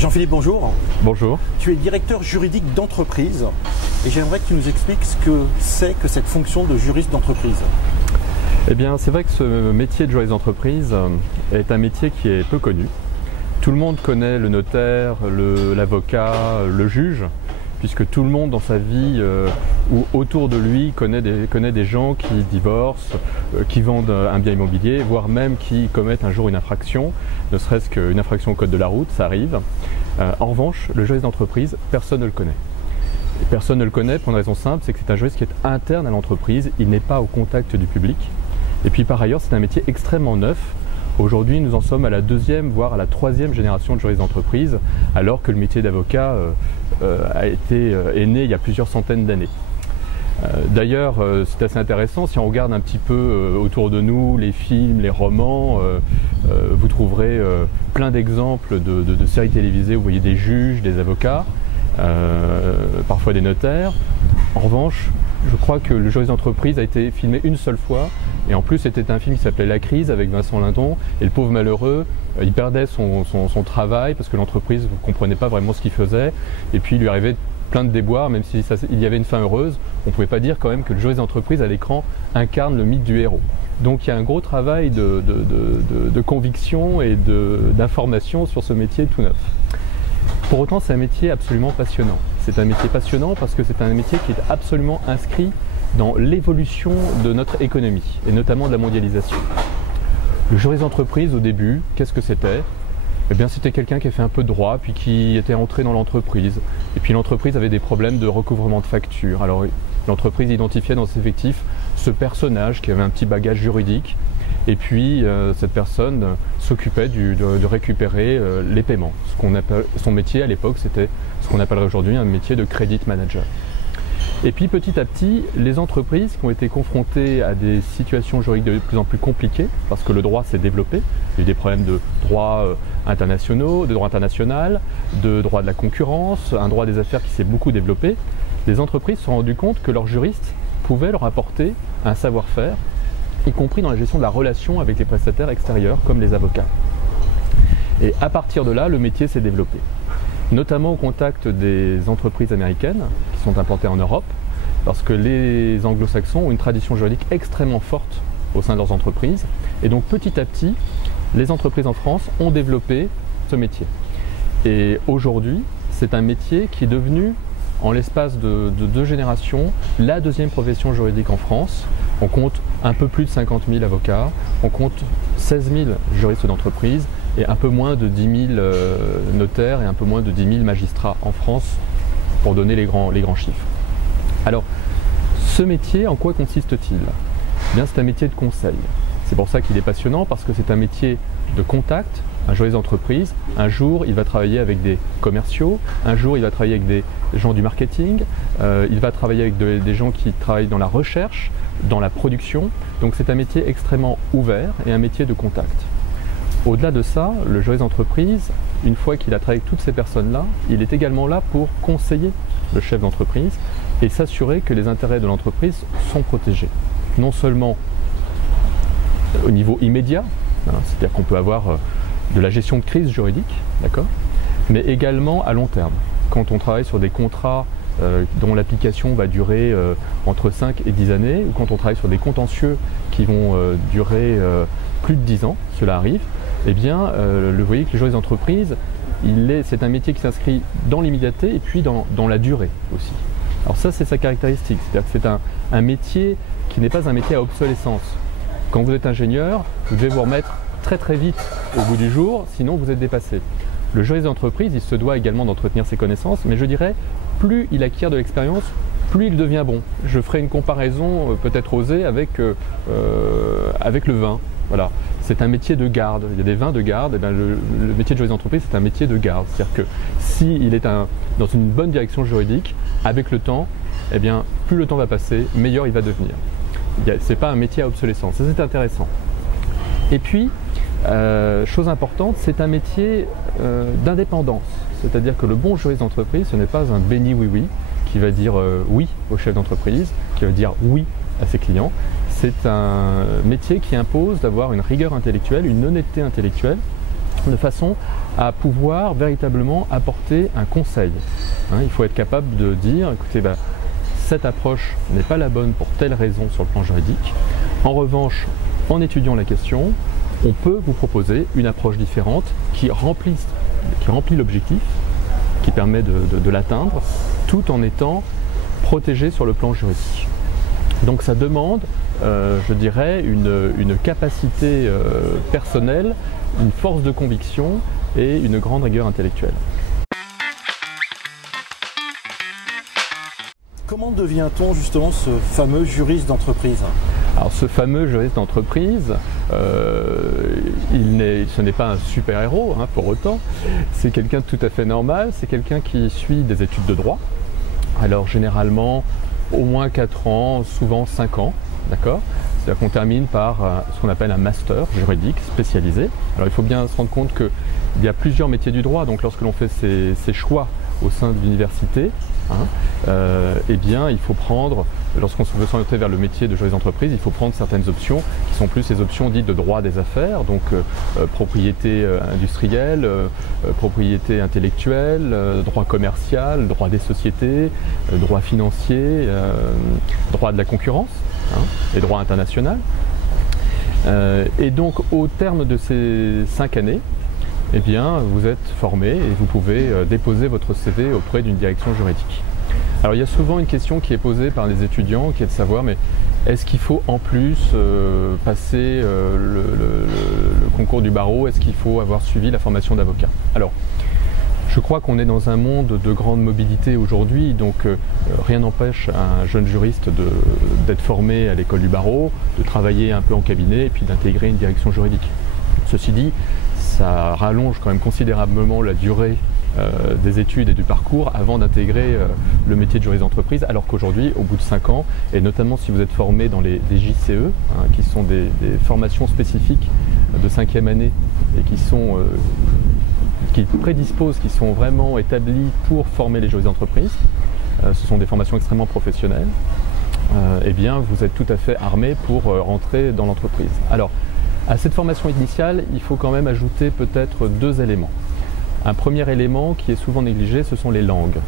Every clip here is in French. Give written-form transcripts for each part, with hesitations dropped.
Jean-Philippe, bonjour. Bonjour. Tu es directeur juridique d'entreprise et j'aimerais que tu nous expliques ce que c'est que cette fonction de juriste d'entreprise. Eh bien, c'est vrai que ce métier de juriste d'entreprise est un métier qui est peu connu. Tout le monde connaît le notaire, l'avocat, le juge, puisque tout le monde dans sa vie ou autour de lui connaît des gens qui divorcent, qui vendent un bien immobilier, voire même qui commettent un jour une infraction, ne serait-ce qu'une infraction au code de la route, ça arrive. En revanche, le juriste d'entreprise, personne ne le connaît. Et personne ne le connaît pour une raison simple, c'est que c'est un juriste qui est interne à l'entreprise, il n'est pas au contact du public. Et puis par ailleurs, c'est un métier extrêmement neuf. Aujourd'hui, nous en sommes à la deuxième, voire à la troisième génération de juristes d'entreprise, alors que le métier d'avocat est né il y a plusieurs centaines d'années. D'ailleurs, c'est assez intéressant, si on regarde un petit peu autour de nous, les films, les romans, vous trouverez plein d'exemples de séries télévisées où vous voyez des juges, des avocats, parfois des notaires. En revanche, je crois que le juriste d'entreprise a été filmé une seule fois, et en plus c'était un film qui s'appelait La Crise avec Vincent Lindon, et le pauvre malheureux, il perdait son travail parce que l'entreprise ne comprenait pas vraiment ce qu'il faisait, et puis il lui arrivait plein de déboires, même s'il y avait une fin heureuse, on ne pouvait pas dire quand même que le juriste d'entreprise à l'écran incarne le mythe du héros. Donc il y a un gros travail de conviction et d'information sur ce métier tout neuf. Pour autant, c'est un métier absolument passionnant. C'est un métier passionnant parce que c'est un métier qui est absolument inscrit dans l'évolution de notre économie, et notamment de la mondialisation. Le juriste d'entreprise, au début, qu'est-ce que c'était ? Eh bien, c'était quelqu'un qui a fait un peu de droit, puis qui était entré dans l'entreprise. Et puis l'entreprise avait des problèmes de recouvrement de factures. Alors l'entreprise identifiait dans ses effectifs ce personnage qui avait un petit bagage juridique. Et puis cette personne s'occupait de récupérer les paiements. Son métier à l'époque, c'était ce qu'on appellerait aujourd'hui un métier de credit manager. Et puis petit à petit, les entreprises qui ont été confrontées à des situations juridiques de plus en plus compliquées, parce que le droit s'est développé, il y a eu des problèmes de droit internationaux, de droit international, de droit de la concurrence, un droit des affaires qui s'est beaucoup développé, les entreprises se sont rendues compte que leurs juristes pouvaient leur apporter un savoir-faire, y compris dans la gestion de la relation avec les prestataires extérieurs, comme les avocats. Et à partir de là, le métier s'est développé, notamment au contact des entreprises américaines qui sont implantées en Europe, parce que les anglo-saxons ont une tradition juridique extrêmement forte au sein de leurs entreprises. Et donc petit à petit, les entreprises en France ont développé ce métier. Et aujourd'hui, c'est un métier qui est devenu, en l'espace de 2 générations, la deuxième profession juridique en France. On compte un peu plus de 50 000 avocats, on compte 16 000 juristes d'entreprise et un peu moins de 10 000 notaires et un peu moins de 10 000 magistrats en France, pour donner les grands chiffres. Alors, ce métier, en quoi consiste-t-il ? Eh bien, c'est un métier de conseil. C'est pour ça qu'il est passionnant, parce que c'est un métier de contact. Un juriste d'entreprise, un jour il va travailler avec des commerciaux, un jour il va travailler avec des gens du marketing, il va travailler avec des gens qui travaillent dans la recherche, dans la production. Donc c'est un métier extrêmement ouvert et un métier de contact. Au-delà de ça, le juriste d'entreprise, une fois qu'il a travaillé avec toutes ces personnes-là, il est également là pour conseiller le chef d'entreprise et s'assurer que les intérêts de l'entreprise sont protégés. Non seulement au niveau immédiat, c'est-à-dire qu'on peut avoir de la gestion de crise juridique, d'accord, mais également à long terme. Quand on travaille sur des contrats dont l'application va durer entre 5 et 10 années, ou quand on travaille sur des contentieux qui vont durer plus de 10 ans, cela arrive, eh bien, vous voyez que le juriste d'entreprise, c'est un métier qui s'inscrit dans l'immédiateté et puis dans la durée aussi. Alors ça, c'est sa caractéristique, c'est-à-dire que c'est un métier qui n'est pas un métier à obsolescence. Quand vous êtes ingénieur, vous devez vous remettre très très vite au bout du jour, sinon vous êtes dépassé. Le juriste d'entreprise, il se doit également d'entretenir ses connaissances, mais je dirais, plus il acquiert de l'expérience, plus il devient bon. Je ferai une comparaison peut-être osée avec le vin. Voilà. C'est un métier de garde. Il y a des vins de garde. Et bien le métier de juriste d'entreprise, c'est un métier de garde. C'est-à-dire que s'il est dans une bonne direction juridique, avec le temps, eh bien, plus le temps va passer, meilleur il va devenir. Ce n'est pas un métier à obsolescence. Ça, c'est intéressant. Et puis, chose importante, c'est un métier d'indépendance. C'est-à-dire que le bon juriste d'entreprise, ce n'est pas un béni oui-oui qui va dire oui au chef d'entreprise, qui va dire oui à ses clients. C'est un métier qui impose d'avoir une rigueur intellectuelle, une honnêteté intellectuelle, de façon à pouvoir véritablement apporter un conseil. Il faut être capable de dire, écoutez, cette approche n'est pas la bonne pour telle raison sur le plan juridique. En revanche, en étudiant la question, on peut vous proposer une approche différente qui remplit l'objectif, qui permet de l'atteindre, tout en étant protégé sur le plan juridique. Donc ça demande, je dirais, une capacité personnelle, une force de conviction et une grande rigueur intellectuelle. Comment devient-on justement ce fameux juriste d'entreprise? Alors ce fameux juriste d'entreprise, ce n'est pas un super-héros pour autant, c'est quelqu'un de tout à fait normal, c'est quelqu'un qui suit des études de droit, alors généralement au moins 4 ans, souvent 5 ans, d'accord? C'est-à-dire qu'on termine par ce qu'on appelle un master juridique spécialisé. Alors il faut bien se rendre compte qu'il y a plusieurs métiers du droit, donc lorsque l'on fait ses choix au sein de l'université, eh bien il faut prendre, lorsqu'on veut s'orienter vers le métier de juriste d'entreprise, il faut prendre certaines options qui sont plus les options dites de droit des affaires, donc propriété industrielle, propriété intellectuelle, droit commercial, droit des sociétés, droit financier, droit de la concurrence et droit international. Et donc au terme de ces 5 années, eh bien, vous êtes formé et vous pouvez déposer votre CV auprès d'une direction juridique. Alors il y a souvent une question qui est posée par les étudiants qui est de savoir, mais est-ce qu'il faut en plus passer le concours du barreau? Est-ce qu'il faut avoir suivi la formation d'avocat? Alors, je crois qu'on est dans un monde de grande mobilité aujourd'hui, donc rien n'empêche un jeune juriste d'être formé à l'école du barreau, de travailler un peu en cabinet et puis d'intégrer une direction juridique. Ceci dit, ça rallonge quand même considérablement la durée des études et du parcours avant d'intégrer le métier de juriste d'entreprise, alors qu'aujourd'hui, au bout de 5 ans, et notamment si vous êtes formé dans des JCE, qui sont des formations spécifiques de 5e année et qui prédisposent, qui sont vraiment établies pour former les juristes d'entreprise, ce sont des formations extrêmement professionnelles, eh bien vous êtes tout à fait armé pour rentrer dans l'entreprise. Alors, à cette formation initiale, il faut quand même ajouter peut-être 2 éléments. Un premier élément qui est souvent négligé, ce sont les langues.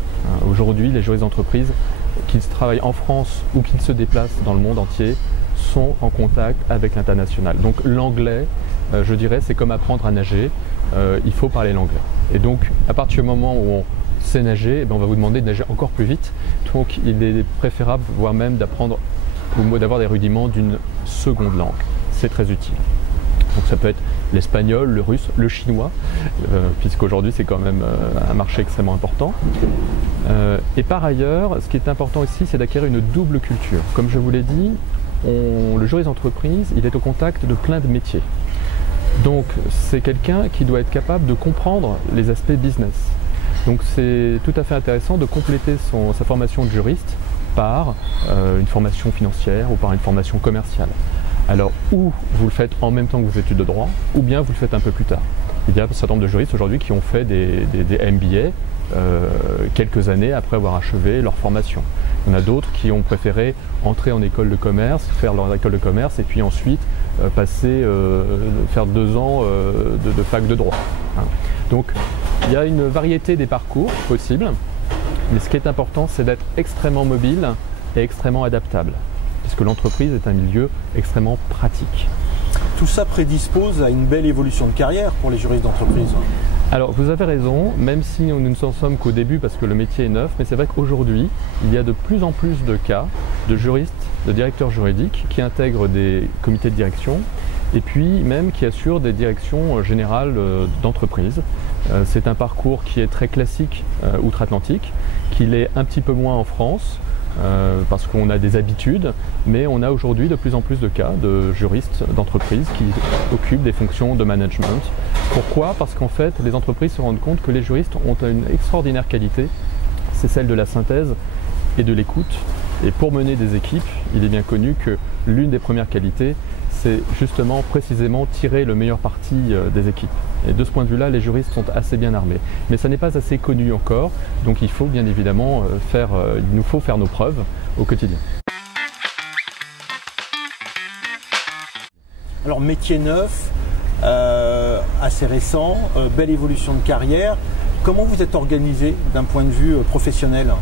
Aujourd'hui, les juristes d'entreprise, qu'ils travaillent en France ou qu'ils se déplacent dans le monde entier, sont en contact avec l'international. Donc l'anglais, je dirais, c'est comme apprendre à nager, il faut parler l'anglais. Et donc, à partir du moment où on sait nager, eh bien, on va vous demander de nager encore plus vite. Donc il est préférable, voire même d'avoir des rudiments d'une seconde langue. C'est très utile. Donc ça peut être l'espagnol, le russe, le chinois, puisqu'aujourd'hui c'est quand même un marché extrêmement important. Et par ailleurs, ce qui est important aussi, c'est d'acquérir une double culture. Comme je vous l'ai dit, le juriste d'entreprise, il est au contact de plein de métiers. Donc c'est quelqu'un qui doit être capable de comprendre les aspects business. Donc c'est tout à fait intéressant de compléter sa formation de juriste par une formation financière ou par une formation commerciale. Alors, ou vous le faites en même temps que vos études de droit, ou bien vous le faites un peu plus tard. Il y a un certain nombre de juristes aujourd'hui qui ont fait des MBA quelques années après avoir achevé leur formation. Il y en a d'autres qui ont préféré entrer en école de commerce, faire leur école de commerce et puis ensuite faire 2 ans de fac de droit. Donc, il y a une variété des parcours possibles, mais ce qui est important, c'est d'être extrêmement mobile et extrêmement adaptable, puisque l'entreprise est un milieu extrêmement pratique. Tout ça prédispose à une belle évolution de carrière pour les juristes d'entreprise. Alors vous avez raison, même si nous ne sommes qu'au début parce que le métier est neuf, mais c'est vrai qu'aujourd'hui, il y a de plus en plus de cas de juristes, de directeurs juridiques qui intègrent des comités de direction et puis même qui assurent des directions générales d'entreprise. C'est un parcours qui est très classique outre-Atlantique, qu'il est un petit peu moins en France, parce qu'on a des habitudes, mais on a aujourd'hui de plus en plus de cas de juristes d'entreprise qui occupent des fonctions de management. Pourquoi? Parce qu'en fait, les entreprises se rendent compte que les juristes ont une extraordinaire qualité, c'est celle de la synthèse et de l'écoute. Et pour mener des équipes, il est bien connu que l'une des premières qualités, c'est justement précisément tirer le meilleur parti des équipes. Et de ce point de vue-là, les juristes sont assez bien armés. Mais ça n'est pas assez connu encore, donc il faut bien évidemment il nous faut faire nos preuves au quotidien. Alors métier neuf, assez récent, belle évolution de carrière. Comment vous êtes organisé d'un point de vue professionnel?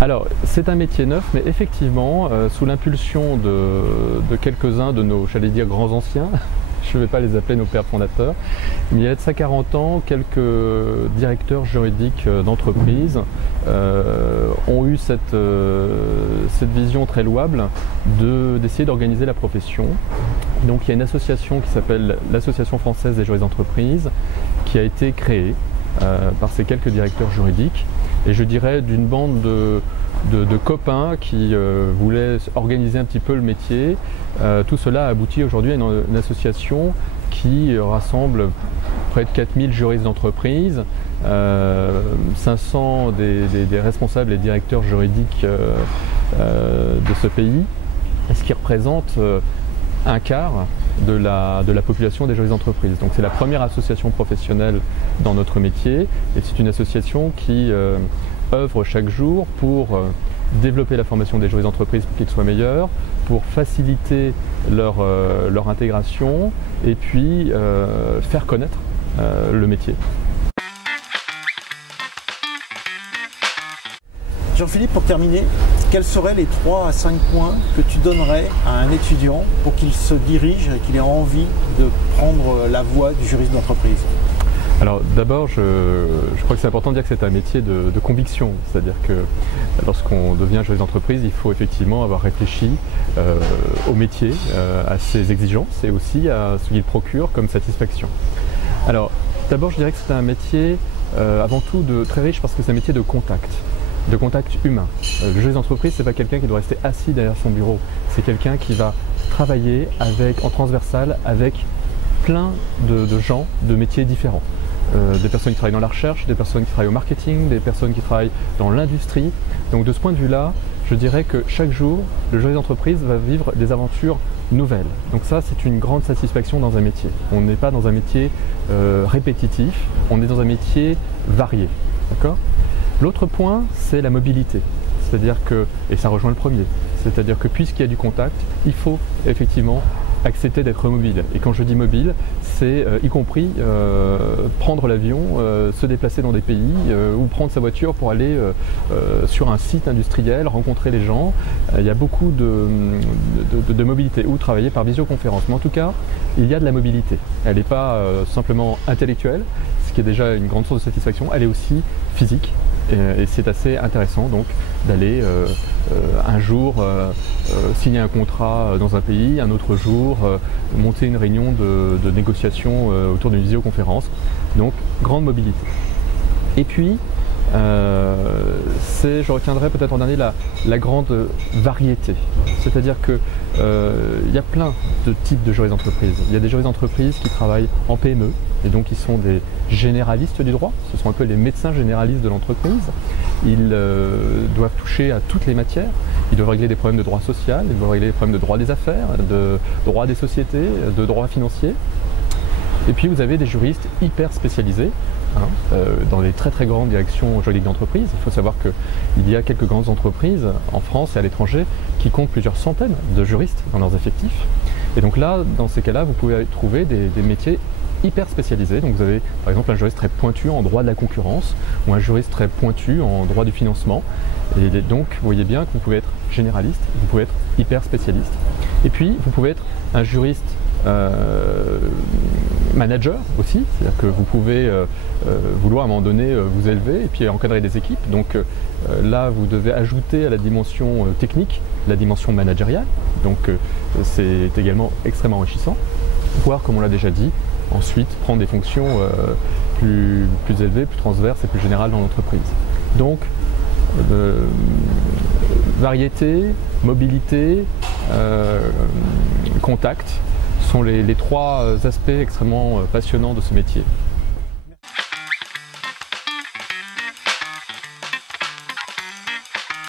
Alors, c'est un métier neuf, mais effectivement, sous l'impulsion de quelques-uns de nos, j'allais dire, grands anciens, je ne vais pas les appeler nos pères fondateurs, mais il y a de ça 40 ans, quelques directeurs juridiques d'entreprise ont eu cette vision très louable d'essayer d'organiser la profession. Donc il y a une association qui s'appelle l'Association française des juristes d'entreprise qui a été créée par ces quelques directeurs juridiques, et je dirais d'une bande de copains qui voulaient organiser un petit peu le métier. Tout cela a abouti aujourd'hui à une association qui rassemble près de 4000 juristes d'entreprise, 500 des responsables et directeurs juridiques de ce pays, ce qui représente un quart de la population des juristes d'entreprise. Donc c'est la première association professionnelle dans notre métier, et c'est une association qui œuvre chaque jour pour développer la formation des juristes d'entreprise pour qu'ils soient meilleurs, pour faciliter leur intégration et puis faire connaître le métier. Jean-Philippe, pour terminer, quels seraient les 3 à 5 points que tu donnerais à un étudiant pour qu'il se dirige et qu'il ait envie de prendre la voie du juriste d'entreprise? Alors d'abord, je crois que c'est important de dire que c'est un métier de conviction, c'est-à-dire que lorsqu'on devient juriste d'entreprise, il faut effectivement avoir réfléchi au métier, à ses exigences et aussi à ce qu'il procure comme satisfaction. Alors d'abord, je dirais que c'est un métier avant tout très riche parce que c'est un métier de contact humain. Le juriste d'entreprise, c'est pas quelqu'un qui doit rester assis derrière son bureau, c'est quelqu'un qui va travailler en transversal avec plein de gens de métiers différents. Des personnes qui travaillent dans la recherche, des personnes qui travaillent au marketing, des personnes qui travaillent dans l'industrie. Donc de ce point de vue-là, je dirais que chaque jour, le juriste d'entreprise va vivre des aventures nouvelles. Donc ça, c'est une grande satisfaction dans un métier. On n'est pas dans un métier répétitif, on est dans un métier varié. D'accord ? L'autre point, c'est la mobilité. C'est-à-dire que, et ça rejoint le premier, c'est-à-dire que puisqu'il y a du contact, il faut effectivement accepter d'être mobile. Et quand je dis mobile, c'est y compris prendre l'avion, se déplacer dans des pays ou prendre sa voiture pour aller sur un site industriel, rencontrer les gens. Il y a beaucoup de mobilité, ou travailler par visioconférence. Mais en tout cas, il y a de la mobilité. Elle n'est pas simplement intellectuelle, ce qui est déjà une grande source de satisfaction, elle est aussi physique. Et c'est assez intéressant donc d'aller un jour signer un contrat dans un pays, un autre jour monter une réunion de négociation autour d'une visioconférence. Donc grande mobilité. Et puis je retiendrai peut-être en dernier la grande variété. C'est-à-dire que il y a plein de types de juristes d'entreprise. Il y a des juristes d'entreprise qui travaillent en PME, et donc ils sont des généralistes du droit, ce sont un peu les médecins généralistes de l'entreprise. Ils doivent toucher à toutes les matières, ils doivent régler des problèmes de droit social, ils doivent régler des problèmes de droit des affaires, de droit des sociétés, de droit financier. Et puis vous avez des juristes hyper spécialisés, dans les très très grandes directions juridiques d'entreprise. Il faut savoir qu'il y a quelques grandes entreprises en France et à l'étranger qui comptent plusieurs centaines de juristes dans leurs effectifs. Et donc là, dans ces cas-là, vous pouvez trouver des métiers hyper spécialisés. Donc vous avez par exemple un juriste très pointu en droit de la concurrence ou un juriste très pointu en droit du financement. Et donc vous voyez bien que vous pouvez être généraliste, vous pouvez être hyper spécialiste. Et puis vous pouvez être un juriste manager aussi, c'est-à-dire que vous pouvez vouloir à un moment donné vous élever et puis encadrer des équipes. Donc là, vous devez ajouter à la dimension technique la dimension managériale. Donc c'est également extrêmement enrichissant. Voire, comme on l'a déjà dit, ensuite prendre des fonctions plus élevées, plus transverses et plus générales dans l'entreprise. Donc variété, mobilité, contact sont les 3 aspects extrêmement passionnants de ce métier.